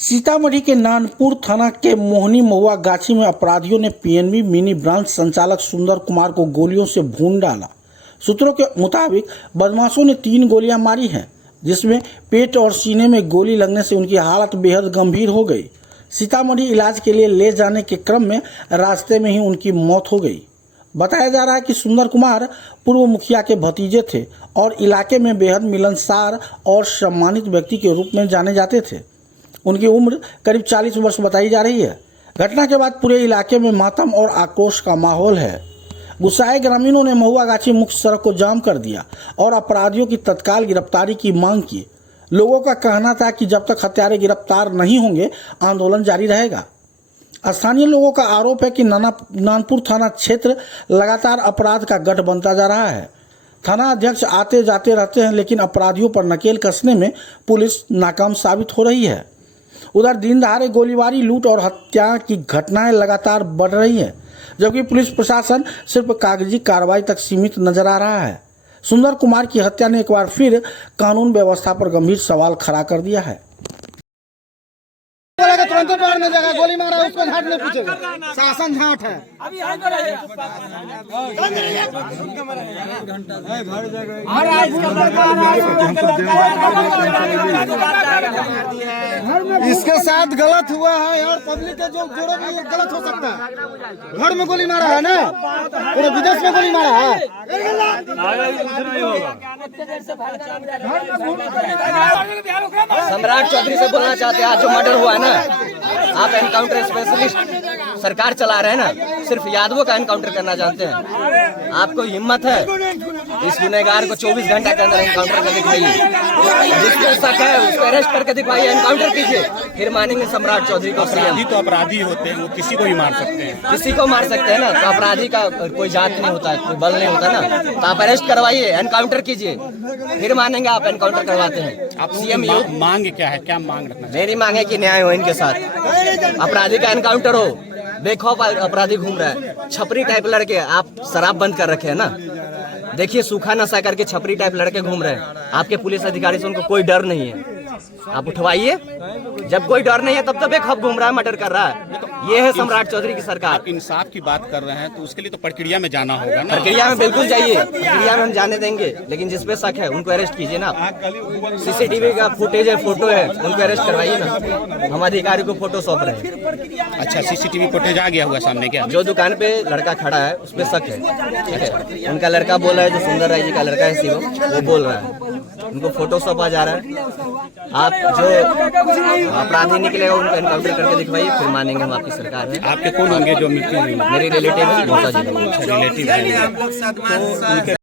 सीतामढ़ी के नानपुर थाना के मोहनी महुआ गाछी में अपराधियों ने पीएनबी मिनी ब्रांच संचालक सुंदर कुमार को गोलियों से भून डाला। सूत्रों के मुताबिक बदमाशों ने 3 गोलियां मारी हैं, जिसमें पेट और सीने में गोली लगने से उनकी हालत बेहद गंभीर हो गई। सीतामढ़ी इलाज के लिए ले जाने के क्रम में रास्ते में ही उनकी मौत हो गई। बताया जा रहा है कि सुंदर कुमार पूर्व मुखिया के भतीजे थे और इलाके में बेहद मिलनसार और सम्मानित व्यक्ति के रूप में जाने जाते थे। उनकी उम्र करीब 40 वर्ष बताई जा रही है। घटना के बाद पूरे इलाके में मातम और आक्रोश का माहौल है। गुस्साए ग्रामीणों ने महुआ गाछी मुख्य सड़क को जाम कर दिया और अपराधियों की तत्काल गिरफ्तारी की मांग की। लोगों का कहना था कि जब तक हत्यारे गिरफ्तार नहीं होंगे आंदोलन जारी रहेगा। स्थानीय लोगों का आरोप है कि नानपुर थाना क्षेत्र लगातार अपराध का गढ़ बनता जा रहा है। थाना अध्यक्ष आते जाते रहते हैं, लेकिन अपराधियों पर नकेल कसने में पुलिस नाकाम साबित हो रही है। उधर दिन दहाड़े गोलीबारी, लूट और हत्या की घटनाएं लगातार बढ़ रही हैं, जबकि पुलिस प्रशासन सिर्फ कागजी कार्रवाई तक सीमित नजर आ रहा है। सुंदर कुमार की हत्या ने एक बार फिर कानून व्यवस्था पर गंभीर सवाल खड़ा कर दिया है। तुरंत पकड़ने जाएगा, गोली मारा उसको झाट नहीं पूछेगा, शासन झाट है। इसके साथ गलत हुआ है यार, पब्लिक के जो जोड़े में ये गलत हो सकता है। घर में गोली मारा है ना, पूरे विदेश में गोली मारा है। सम्राट चौधरी से बोलना चाहते हैं, आज जो मर्डर हुआ है ना, आप एनकाउंटर स्पेशलिस्ट सरकार चला रहे हैं ना, सिर्फ यादवों का एनकाउंटर करना जानते हैं। आपको हिम्मत है इस गुनहगार को 24 घंटे के अंदर एनकाउंटर कर दिखाइए। जिसको शक है उसको अरेस्ट करके दिखाइए, एनकाउंटर कीजिए, फिर मानेंगे सम्राट चौधरी को। अपराधी तो अपराधी होते हैं, वो किसी को भी मार सकते हैं। किसी को मार सकते हैं ना, तो अपराधी का कोई जात नहीं होता है, कोई बल नहीं होता ना। तो आप अरेस्ट करवाइए, एनकाउंटर कीजिए, फिर मानेंगे आप एनकाउंटर करवाते हैं। आप सीएम मांग क्या है, क्या मांग रखना चाहिए? मेरी मांग है कि न्याय हो इनके साथ, अपराधी का एनकाउंटर हो। बेखौफ अपराधी घूम रहा है, छपरी टाइप लड़के। आप शराब बंद कर रखे हैं ना, देखिए सूखा नशा करके छपरी टाइप लड़के घूम रहे हैं। आपके पुलिस अधिकारी से उनको कोई डर नहीं है, आप उठवाइए। जब कोई डर नहीं है तब तो बेखौफ घूम रहा है, मर्डर कर रहा है। ये है सम्राट चौधरी की सरकार। आप इंसाफ की बात कर रहे हैं तो उसके लिए तो प्रक्रिया में जाना होगा ना। प्रक्रिया में बिल्कुल जाइए, प्रक्रिया में हम जाने देंगे, लेकिन जिस पे शक है उनको अरेस्ट कीजिए ना। सीसीटीवी का फुटेज है, फोटो है, उनको अरेस्ट करवाइए ना। हम अधिकारी को फोटो सौंप रहे हैं। अच्छा, सीसीटीवी फुटेज आ गया हुआ सामने? क्या जो दुकान पे लड़का खड़ा है उस पे शक है, ठीक है। उनका लड़का बोल रहा है, जो सुंदर राय जी का लड़का है शिवम, वो बोल रहा है, उनको फोटो सौंपा जा रहा है। आप जो अपराधी निकलेगा उनको एनकाउंटर करके दिखवाइए, फिर मानेंगे हम आपकी सरकार है। आपके कौन होंगे जो मृत्यु हुई? मेरी रिलेटिव है, रिलेटिव है।